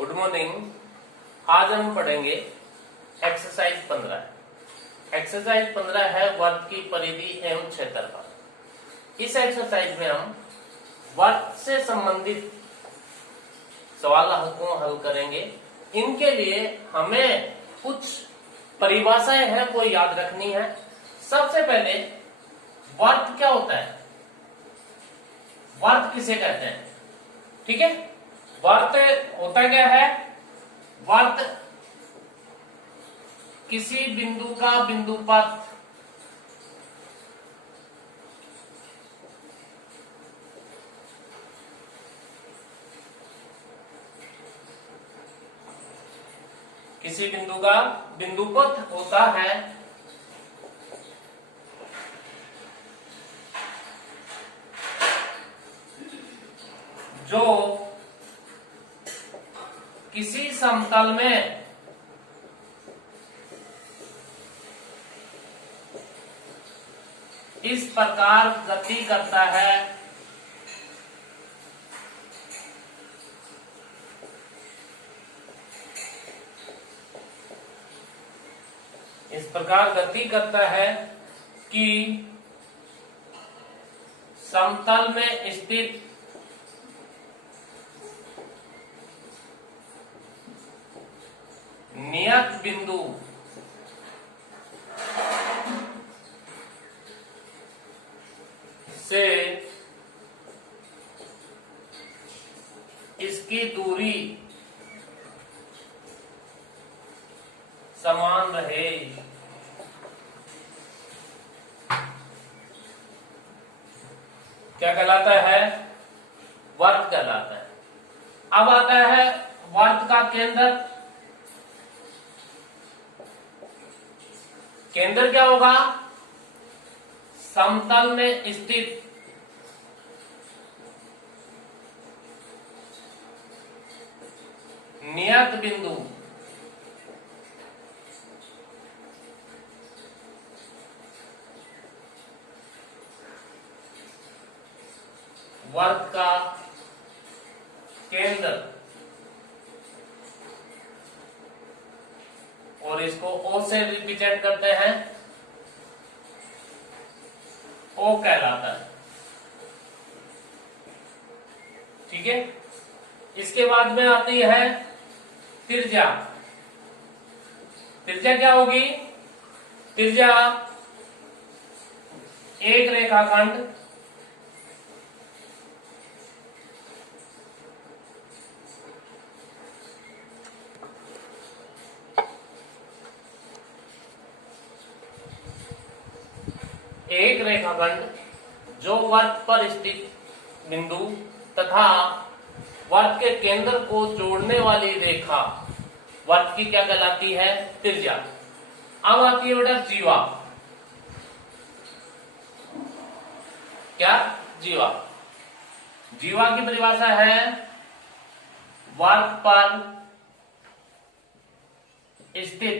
Good morning. आज हम पढ़ेंगे एक्सरसाइज 15। एक्सरसाइज 15 है वर्ग की परिधि एवं क्षेत्रफल। इस एक्सरसाइज में हम वर्ग से संबंधित सवालों को हल करेंगे। इनके लिए हमें कुछ परिभाषाएं हैं वो याद रखनी है। सबसे पहले वर्ग क्या होता है, वर्ग किसे कहते हैं, ठीक है। वर्ग होता क्या है, वर्ग किसी बिंदु का बिंदुपथ किसी बिंदु का बिंदुपथ होता है जो किसी समतल में इस प्रकार गति करता है इस प्रकार गति करता है कि समतल में स्थित नियत बिंदु से इसकी दूरी समान रहे। क्या कहलाता है, वर्ग कहलाता है। अब आता है वर्ग का केंद्र। केंद्र क्या होगा, समतल में स्थित नियत बिंदु वर्ग का केंद्र, और इसको O से रिप्रेजेंट करते हैं, O कहलाता है, ठीक है। इसके बाद में आती है त्रिज्या। त्रिज्या क्या होगी, त्रिज्या एक रेखाखंड जो वर्ग पर स्थित बिंदु तथा वर्ग के केंद्र को जोड़ने वाली रेखा वर्ग की क्या कहलाती है, त्रिज्या। अब आती है बेटा जीवा। क्या, जीवा। जीवा की परिभाषा है वर्ग पर स्थित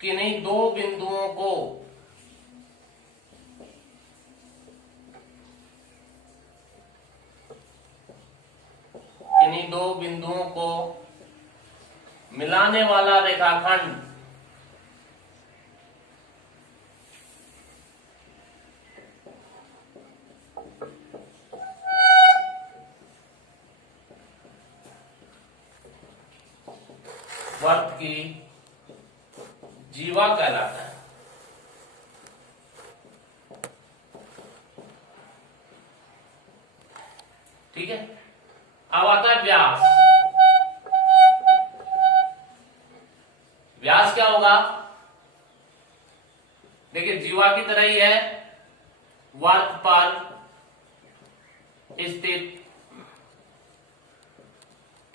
किन्हीं दो बिंदुओं को मिलाने वाला रेखाखंड वर्ग की जीवा कहलाता है, ठीक है। अब आता है व्यास। व्यास क्या होगा, देखिए जीवा की तरह ही है, वर्ग पर स्थित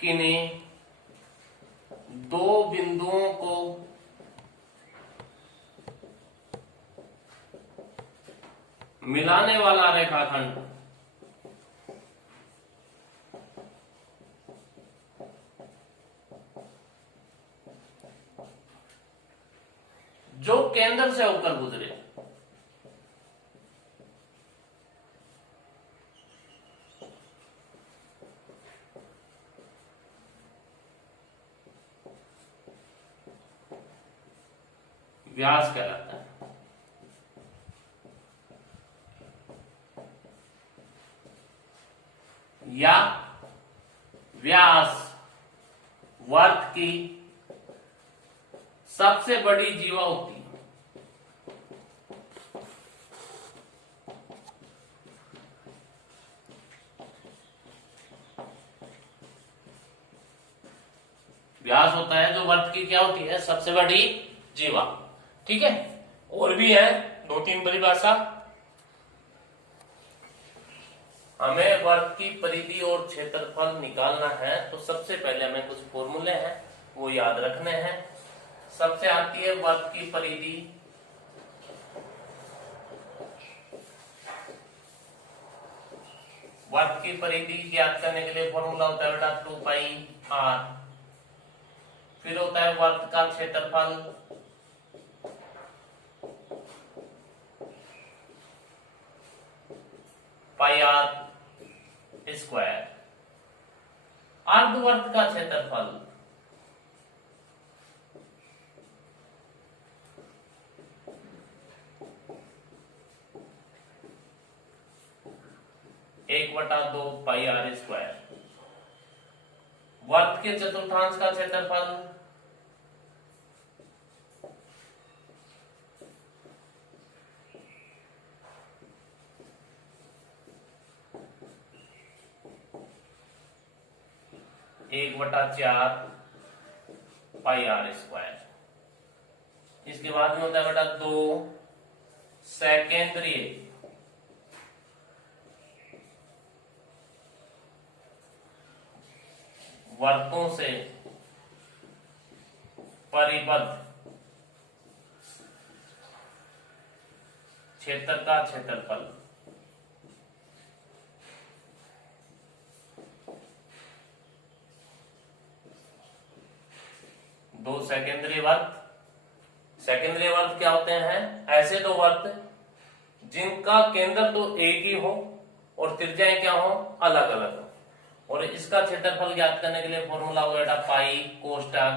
किन्हीं दो बिंदुओं को मिलाने वाला रेखाखंड जो केंद्र से होकर गुजरे। व्यास कहलाता है। या व्यास वर्त की सबसे बड़ी जीवा होती है। व्यास होता है जो वर्त की क्या होती है, सबसे बड़ी जीवा। ठीक है, और भी है 2-3 परिभाषा। हमें वर्त की परिधि और क्षेत्रफल निकालना है तो सबसे पहले हमें कुछ फॉर्मूले हैं वो याद रखने हैं। सबसे आती है वर्त की परिधि, वर्त की परिधि ज्ञात करने के लिए फॉर्मूला होता है बेटा 2 पाई r। फिर होता है वर्त का क्षेत्रफल, पाई r स्क्वायर। अर्धवर्त का क्षेत्रफल, एक बटा 2 पाई r स्क्वायर। वर्त के चतुर्थांश का क्षेत्रफल, एक बटा 4 पाई r स्क्वायर। इसके बाद में होता है बेटा 2 सेकेंद्रीय वर्तों से परिबद्ध क्षेत्र का क्षेत्रफल। दो सेकेंद्रीय वर्त। सेकेंद्रीय वर्त क्या होते हैं, ऐसे दो वर्त जिनका केंद्र तो एक ही हो और त्रिज्याएं क्या हो, अलग अलग हो। और इसका क्षेत्रफल ज्ञात करने के लिए फॉर्मूला होगा पाई कोष्टक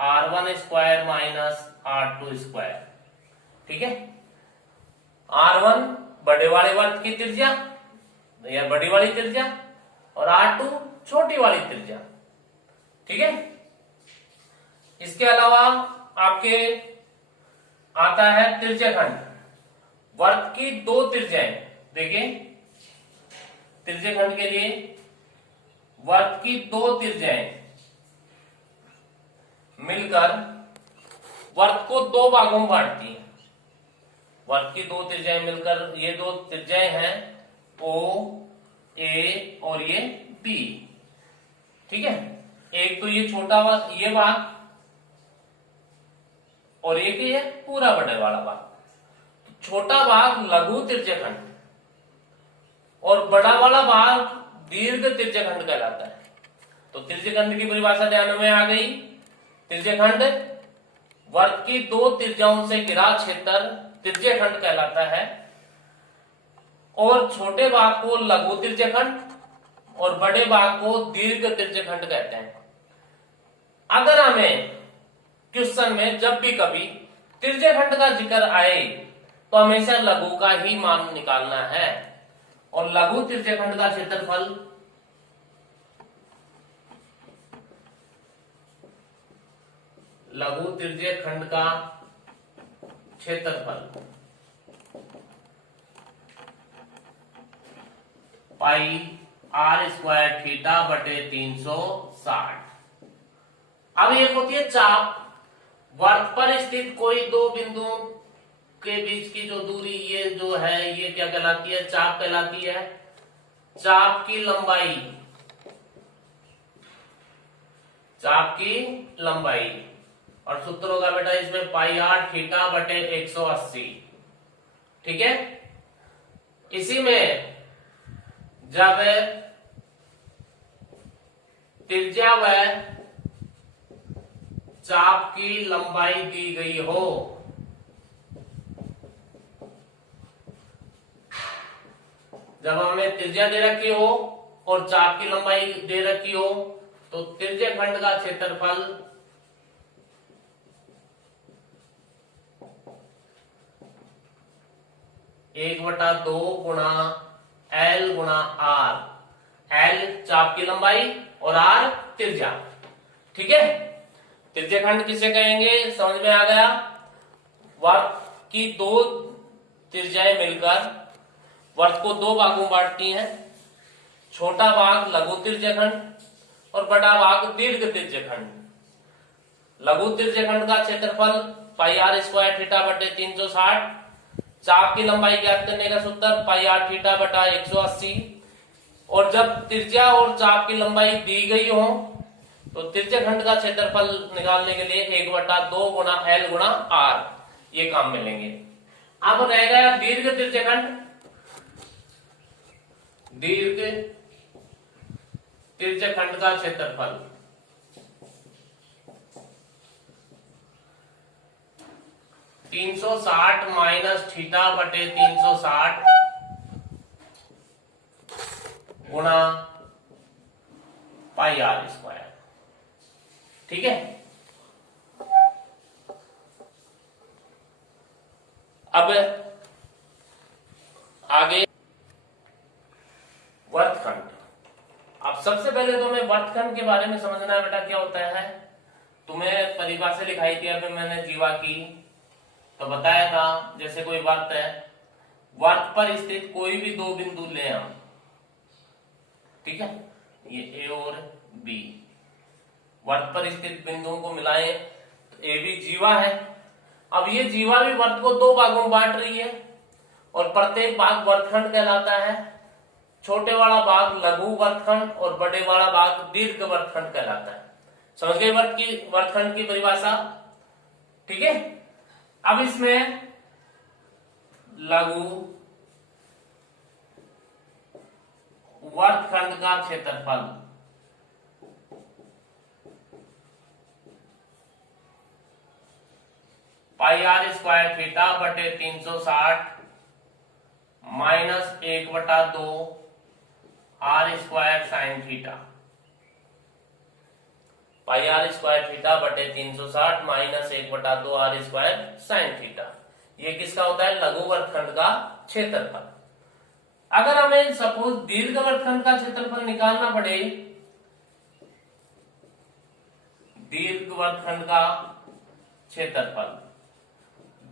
r1 square minus r2 square. ठीक है, r1 बड़े वाले वर्त की त्रिज्या या बड़ी वाली त्रिज्या और r2 छोटी वाली त्रिज्या। ठीक है, इसके अलावा आपके आता है त्रिज्याखंड। वर्त की दो त्रिज्याएं, देखिए त्रिज्याखंड के लिए वर्त की दो त्रिज्याएं मिलकर वर्त को दो भागों में बांटती हैं। वर्त की दो त्रिज्याएं मिलकर, ये दो त्रिज्याएं हैं O A और ये B। ठीक है, एक तो ये छोटा ये भाग और एक ये पूरा बड़े वाला भाग। छोटा भाग लघु त्रिज्याखंड और बड़ा वाला भाग दीर्घ त्रिज्याखंड कहलाता है। तो त्रिज्याखंड की परिभाषा ध्यान में आ गई। त्रिज्याखंड वर्त की दो त्रिज्याओं से घिरा क्षेत्र त्रिज्याखंड कहलाता है और छोटे भाग को लघु त्रिज्याखंड और बड़े भाग को दीर्घ त्रिज्याखंड कहते हैं। अगर हमें क्वेश्चन में जब भी कभी त्रिज्याखंड का जिक्र आए तो हमेशा लघु का ही मान निकालना है। और लघु त्रिज्याखंड का क्षेत्रफल लघु त्रिज्याखंड का क्षेत्रफल पाई r स्क्वायर थीटा बटे 360। अब एक होती है चाप। वर्त पर स्थित कोई दो बिंदुओं के बीच की जो दूरी ये जो है ये क्या कहलाती है, चाप कहलाती है। चाप की लंबाई, चाप की लंबाई और सूत्र होगा बेटा इसमें पाई r थीटा बटे 180। ठीक है, इसी में जब त्रिज्या व चाप की लंबाई दी गई हो जब हमें त्रिज्या दे रखी हो और चाप की लंबाई दे रखी हो तो त्रिज्याखंड का क्षेत्रफल 1/2 गुणा L गुणा R। L चाप की लंबाई और R त्रिज्या। ठीक है, त्रिज्याखंड किसे कहेंगे समझ में आ गया। वर्त की दो त्रिज्याएं मिलकर वर्त को दो भागों में बांटती हैं। छोटा भाग लघु त्रिज्याखंड और बड़ा भाग दीर्घ त्रिज्याखंड। लघु त्रिज्याखंड का क्षेत्रफल पाई आर स्क्वायर थीटा बटे 360। चाप की लंबाई ज्ञात करने का सूत्र पाई आर थीटा बटा 180। और जब त्रिज्या और चाप की लंबाई दी गई हो तो त्रिज्याखंड का क्षेत्रफल निकालने के लिए 1/2 गुणा L गुणा R ये काम मिलेंगे। अब रह गया दीर्घ त्रिज्याखंड। दीर्घ त्रिज्याखंड का क्षेत्रफल 360 माइनस थीटा बटे 360 गुणा पाई आर स्क्वायर। ठीक है, अब आगे वर्तखंड। अब सबसे पहले तुम्हें वर्तखंड के बारे में समझना है बेटा, क्या होता है। तुम्हें परिभाषा लिखाई थी अभी मैंने जीवा की, तो बताया था जैसे कोई वर्त है, वर्त पर स्थित कोई भी दो बिंदु ले हम। ठीक है, ये ए और बी, वर्त पर स्थित बिंदुओं को मिलाएं तो ए बी जीवा है। अब ये जीवा भी वर्त को दो भागों में बांट रही है और प्रत्येक भाग वर्तखंड कहलाता है। छोटे वाला भाग लघु वर्तखंड और बड़े वाला भाग दीर्घ वर्तखंड कहलाता है। समझ गए वर्तखंड की परिभाषा। ठीक है, अब इसमें लघु वर्तखंड का क्षेत्रफल पाई आर स्क्वायर थीटा बटे 360 minus 1/2 R square sine theta. Pi R square theta बटे 360 minus 1/2 R square sine theta. ये किसका होता है, लघु वर्तखंड का क्षेत्रफल। अगर हमें सपोज दीर्घ वर्तखंड का क्षेत्रफल निकालना पड़े, दीर्घ वर्तखंड का क्षेत्रफल,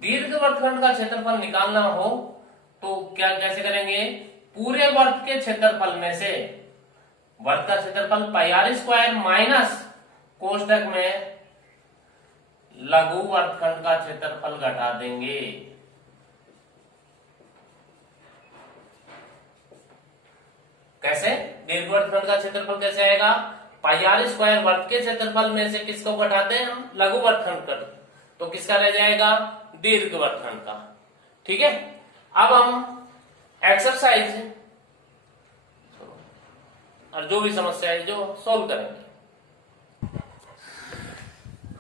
दीर्घ वर्तखंड का क्षेत्रफल निकालना हो तो क्या कैसे करेंगे, पूरे वर्त के क्षेत्रफल में से वर्त का क्षेत्रफल पाई आर स्क्वायर माइनस कोष्टक में लघु वर्तखंड का क्षेत्रफल घटा देंगे। कैसे, दीर्घ वर्तखंड का क्षेत्रफल कैसे आएगा, पाई आर स्क्वायर वर्त के क्षेत्रफल में से किसको घटाते हैं हम, लघु वर्तखंड कर, तो किसका रह जाएगा, दीर्घ वर्तखंड का। ठीक है, अब हम एक्सरसाइज और जो भी समस्या है जो सॉल्व करेंगे।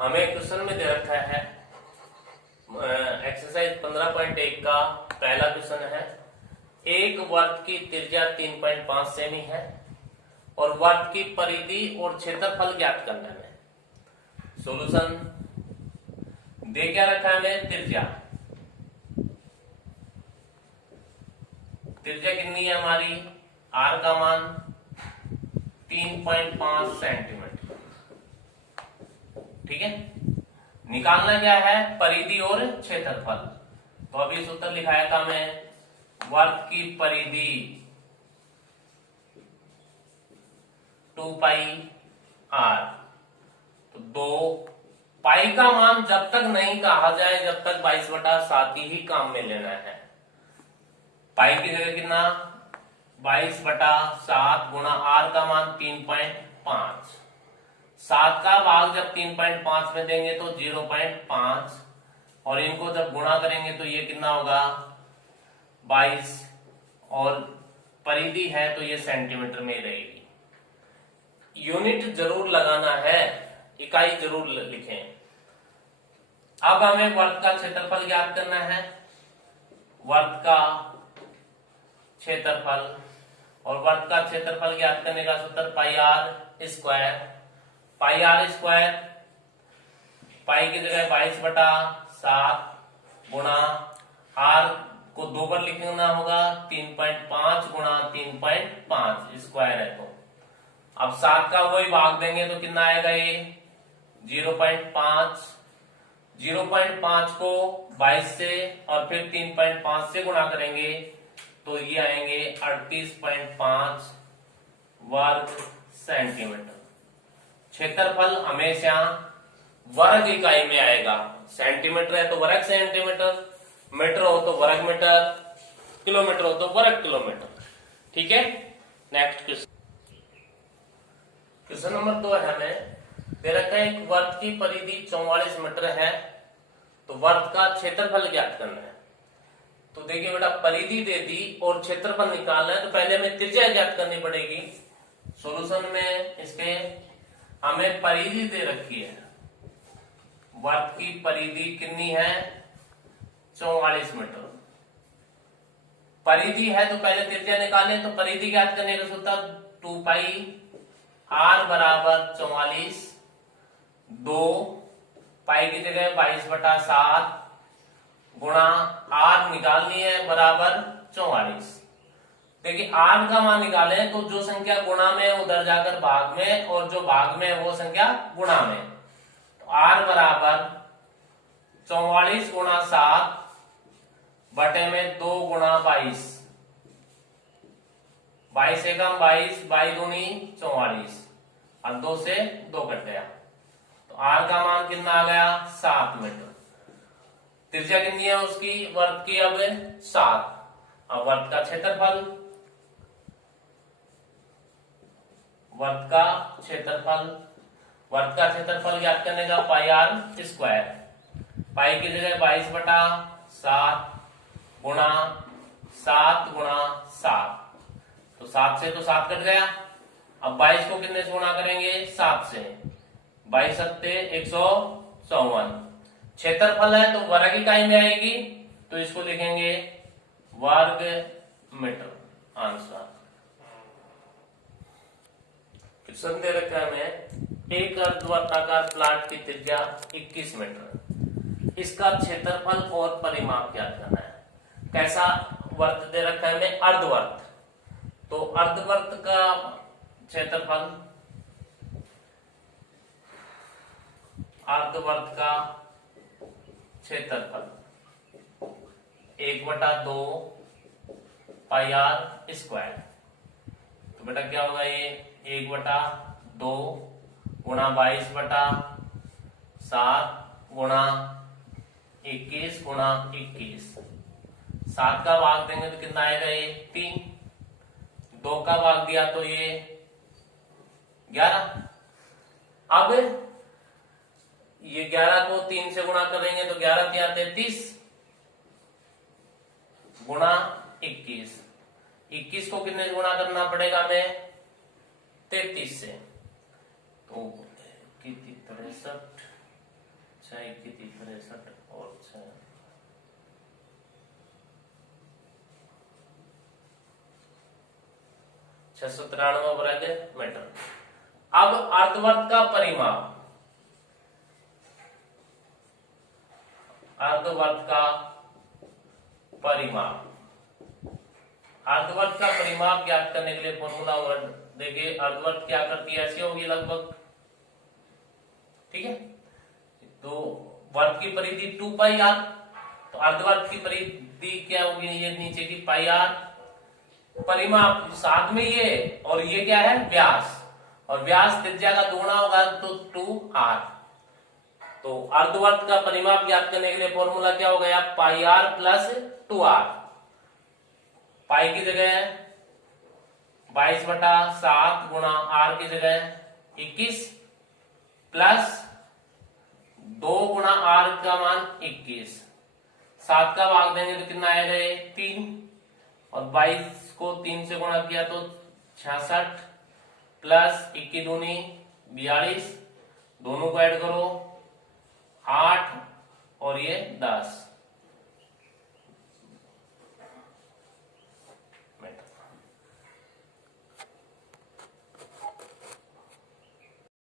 हमें क्वेश्चन में दे रखा है एक्सरसाइज 15.1 का पहला क्वेश्चन है, एक वर्त की त्रिज्या 3.5 सेमी है और वर्त की परिधि और क्षेत्रफल ज्ञात करना है। सॉल्यूशन दे क्या रखा है हमें, त्रिज्या, त्रिज्या कितनी है हमारी, आर का मान 3.5 सेंटीमीटर। ठीक है, निकालना क्या है, परिधि और क्षेत्रफल। तो अभी सूत्र लिखाया था हमें, वर्त की परिधि 2 पाई आर, तो 2 पाई का मान जब तक नहीं कहा जाए जब तक 22/7 ही काम में लेना है। पाई की जगह कितना, 22/7 गुणा आर का मान 3.5। 7 का भाग जब 3.5 में देंगे तो 0.5 और इनको जब गुणा करेंगे तो ये कितना होगा 22, और परिधि है तो ये सेंटीमीटर में रहेगी। यूनिट जरूर लगाना है, इकाई जरूर लिखें। अब हमें वर्त का क्षेत्रफल ज्ञात करना है, वर्त का क्षेत्रफल, और वर्त का क्षेत्रफल ज्ञात करने का सूत्र pi R square. Pi R square, pi की जगह 22/7 गुणा आर को 2 बार लिखना होगा, 3.5 गुणा 3.5 स्क्वायर है। तो अब 7 का वही भाग देंगे तो कितना आएगा ये 0.5। 0.5 को 22 से और फिर 3.5 से गुणा करेंगे तो ये आएंगे 38.5 वर्ग सेंटीमीटर। क्षेत्रफल हमेशा वर्ग इकाई में आएगा। सेंटीमीटर है तो वर्ग सेंटीमीटर, मीटर हो तो वर्ग मीटर, किलोमीटर हो तो वर्ग किलोमीटर। ठीक है। नेक्स्ट क्वेश्चन, क्वेश्चन नंबर 2 है हमें दे रखा है एक वर्ग की परिधि 44 मीटर है, तो वर्ग का क्षेत्रफल ज्ञात करना है। तो देखिए बेटा, परिधि दे दी और क्षेत्रफल निकालना है तो पहले हमें त्रिज्या ज्ञात करनी पड़ेगी। सॉल्यूशन में इसके हमें परिधि दे रखी है, वर्ग की परिधि कितनी है 44 मीटर। परिधि है तो पहले त्रिज्या निकालें, तो परिधि ज्ञात करने का सूत्र 2 पाई r बराबर 44, 2 पाई की जगह 22/7 गुणा r निकालनी है बराबर 44। देखिए r का मान निकालें तो जो संख्या गुणा में उधर जाकर भाग में, और जो भाग में वो संख्या गुणा में। तो r बराबर 44 गुणा 7 बटे में 2 गुणा 22, 22 एकम 22, 22 दूनी 44 और 2 से 2 कट गया। तो r का मान कितना आ गया 7 मीटर। त्रिज्या कितनी है उसकी वर्ग की अब 7। अब वर्ग का क्षेत्रफल, वर्ग का क्षेत्रफल ज्ञात करने का पाई r स्क्वायर, पाई की जगह 22/7 गुणा 7 गुणा 7, तो 7 से तो 7 कट गया। अब 22 को कितने से गुणा करेंगे 7 से, 22 सत्ते 154। क्षेत्रफल है तो वर्ग इकाई में आएगी, तो इसको लिखेंगे वर्ग मीटर। आंसर क्वेश्चन दे रखा है हमें एक अर्धवर्ताकार प्लाट की त्रिज्या 21 मीटर, इसका क्षेत्रफल और परिमाप ज्ञात करना है। कैसा वर्त दे रखा है हमें अर्धवर्त, तो अर्धवर्त का क्षेत्रफल, अर्धवर्त का क्षेत्रफल 1/2 पाई r स्क्वायर। तो बेटा क्या होगा ये 1/2 गुणा 22/7 गुणा 21 गुणा 21। 7 का भाग देंगे तो कितना आएगा ये 3, 2 का भाग दिया तो ये 11। अब ये 11 को 3 से गुणा करेंगे तो 11 क्या 33 गुणा 21। 21 को कितने से गुणा करना पड़ेगा हमें 33 से, तो 63 63 और 693 वर्ग मीटर। अब अर्धवर्त का परिमाप, अर्धवर्त का परिमाप, अर्धवर्त का परिमाप ज्ञात करने के लिए फॉर्मूला देखिए, अर्धवर्त क्या करती है ऐसी होगी लगभग, ठीक है। तो वर्त की परिधि 2 पाई r, तो अर्धवर्त की परिधि क्या होगी ये नीचे की पाई r, परिमाप साथ में ये, और ये क्या है व्यास, और व्यास त्रिज्या का दुगुना होगा तो 2r। तो अर्धवर्त का परिमाप ज्ञात करने के लिए फॉर्मूला क्या हो गया पाई r प्लस 2r। पाई की जगह 22/7 गुणा r की जगह 21 प्लस 2 गुणा r का मान 21। 7 का भाग देंगे तो कितना आएगा ये 3, और 22 को 3 से गुणा किया तो 66 प्लस 21 दूनी 42, दोनों को ऐड करो 8 और ये 10।